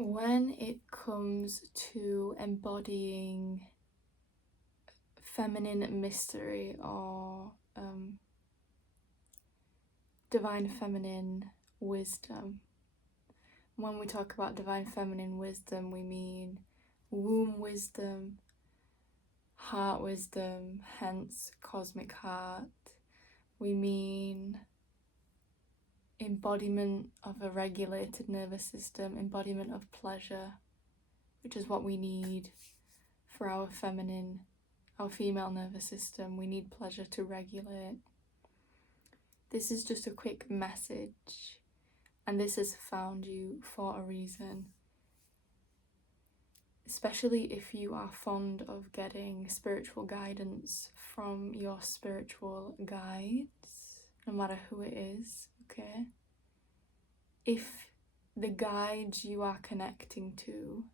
When it comes to embodying feminine mystery or divine feminine wisdom, when we talk about divine feminine wisdom, we mean womb wisdom, heart wisdom, hence cosmic heart. We mean embodiment of a regulated nervous system, embodiment of pleasure, which is what we need for our female nervous system. We need pleasure to regulate. This is just a quick message, and this has found you for a reason. Especially if you are fond of getting spiritual guidance from your spiritual guides, no matter who it is, okay? If the guides you are connecting to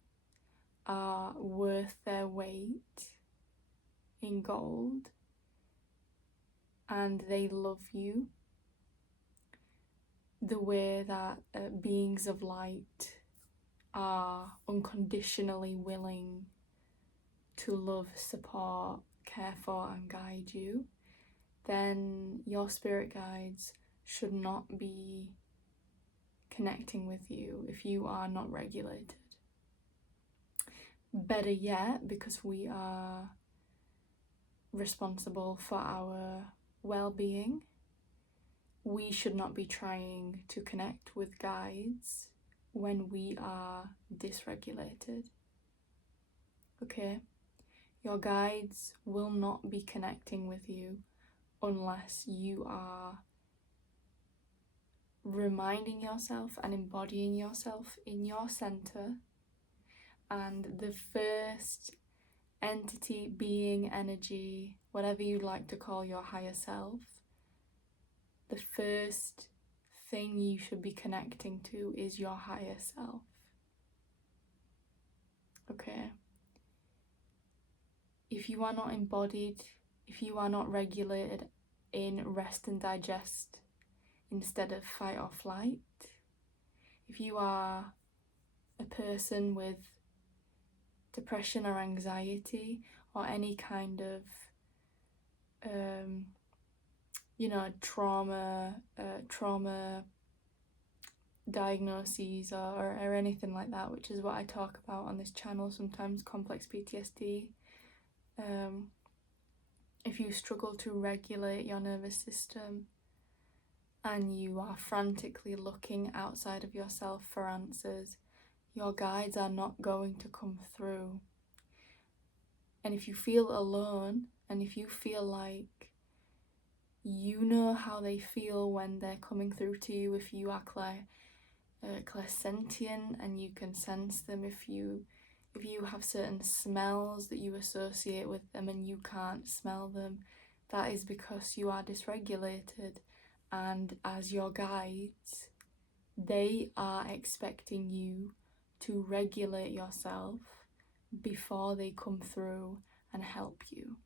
are worth their weight in gold and they love you the way that beings of light are unconditionally willing to love, support, care for and guide you, then your spirit guides should not be connecting with you if you are not regulated. Better yet, because we are responsible for our well-being, we should not be trying to connect with guides when we are dysregulated. Okay? Your guides will not be connecting with you unless you are reminding yourself and embodying yourself in your center, and the first entity, being, energy, whatever you'd like to call your higher self, the first thing you should be connecting to is your higher self. Okay? If you are not embodied, if you are not regulated in rest and digest instead of fight or flight, if you are a person with depression or anxiety or any kind of trauma diagnoses or anything like that, which is what I talk about on this channel sometimes, complex PTSD. If you struggle to regulate your nervous system and you are frantically looking outside of yourself for answers, your guides are not going to come through. And if you feel alone, and if you feel like you know how they feel when they're coming through to you, if you are clairsentient and you can sense them, if you have certain smells that you associate with them and you can't smell them, that is because you are dysregulated. And as your guides, they are expecting you to regulate yourself before they come through and help you.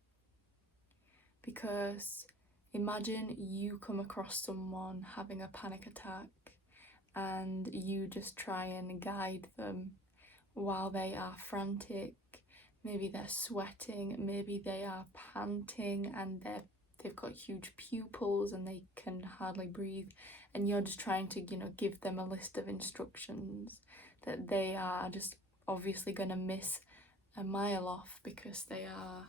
Because imagine you come across someone having a panic attack and you just try and guide them while they are frantic. Maybe they're sweating, maybe they are panting and they've got huge pupils and they can hardly breathe, and you're just trying to, give them a list of instructions that they are just obviously going to miss a mile off because they are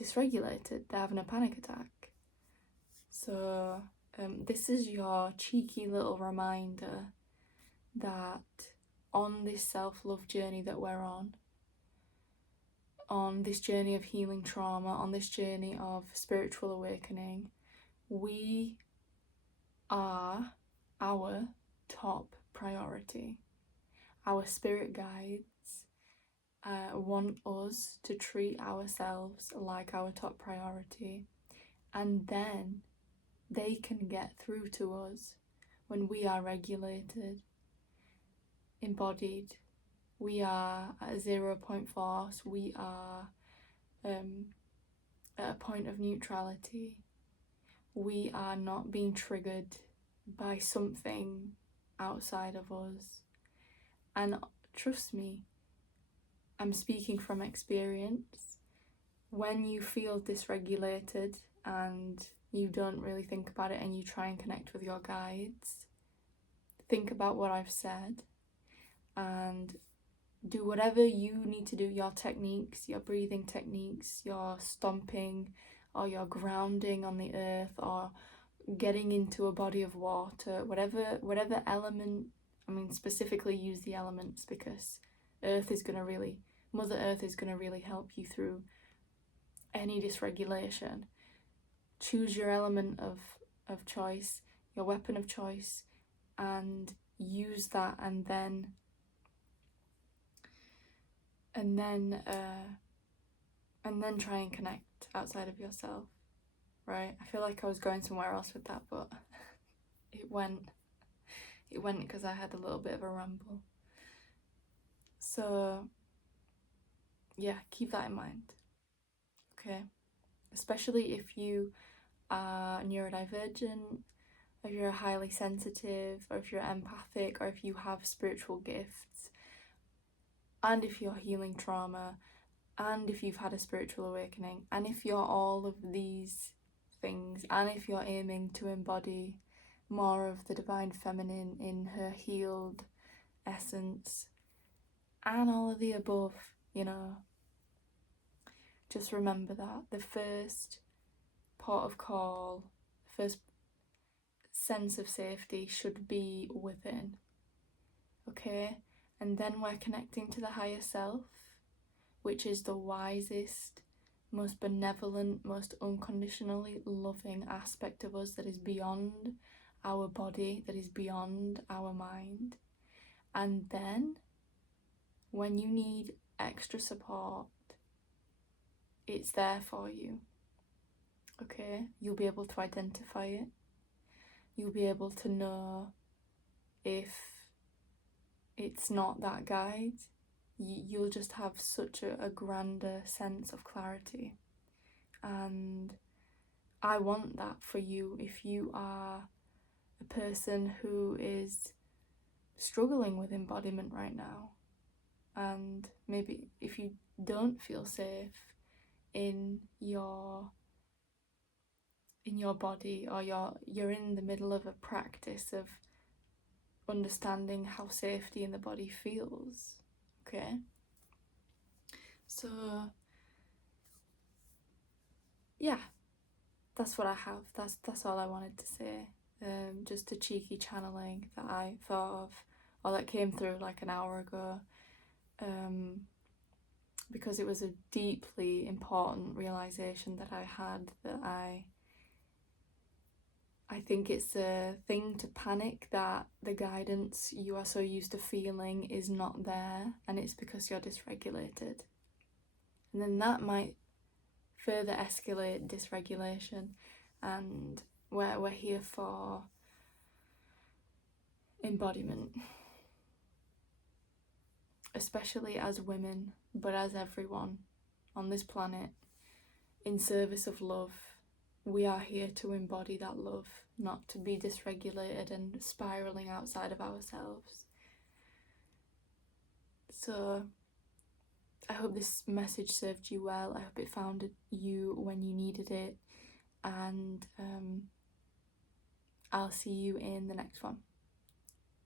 dysregulated, they're having a panic attack. So this is your cheeky little reminder that on this self-love journey that we're on this journey of healing trauma, on this journey of spiritual awakening, we are our top priority. Our spirit guides want us to treat ourselves like our top priority, and then they can get through to us when we are regulated, embodied. We are at a 0 point force, we are at a point of neutrality. We are not being triggered by something outside of us. And trust me, I'm speaking from experience. When you feel dysregulated and you don't really think about it and you try and connect with your guides, think about what I've said and do whatever you need to do, your techniques, your breathing techniques, your stomping or your grounding on the earth or getting into a body of water, whatever element. I mean, specifically use the elements because Mother Earth is going to really help you through any dysregulation. Choose your element of choice, your weapon of choice, and use that, and then try and connect outside of yourself, right? I feel like I was going somewhere else with that, but it went because I had a little bit of a ramble. So yeah, keep that in mind, okay? Especially if you are neurodivergent, if you're highly sensitive, or if you're empathic, or if you have spiritual gifts, and if you're healing trauma, and if you've had a spiritual awakening, and if you're all of these things, and if you're aiming to embody more of the divine feminine in her healed essence, and all of the above, just remember that the first port of call, first sense of safety should be within, okay? And then we're connecting to the higher self, which is the wisest, most benevolent, most unconditionally loving aspect of us that is beyond our body, that is beyond our mind. And then when you need extra support, it's there for you, okay? You'll be able to identify it. You'll be able to know if it's not that guide. You'll just have such a grander sense of clarity. And I want that for you if you are a person who is struggling with embodiment right now. And maybe if you don't feel safe in your body, or you're in the middle of a practice of understanding how safety in the body feels, okay? So yeah, that's what I have. That's all I wanted to say. Just a cheeky channeling that I thought of, or that came through like an hour ago, because it was a deeply important realization that I had, that I think it's a thing to panic that the guidance you are so used to feeling is not there, and it's because you're dysregulated. And then that might further escalate dysregulation, and we're here for embodiment, especially as women, but as everyone on this planet, in service of love. We are here to embody that love, not to be dysregulated and spiraling outside of ourselves. So I hope this message served you well. I hope it found you when you needed it, and I'll see you in the next one.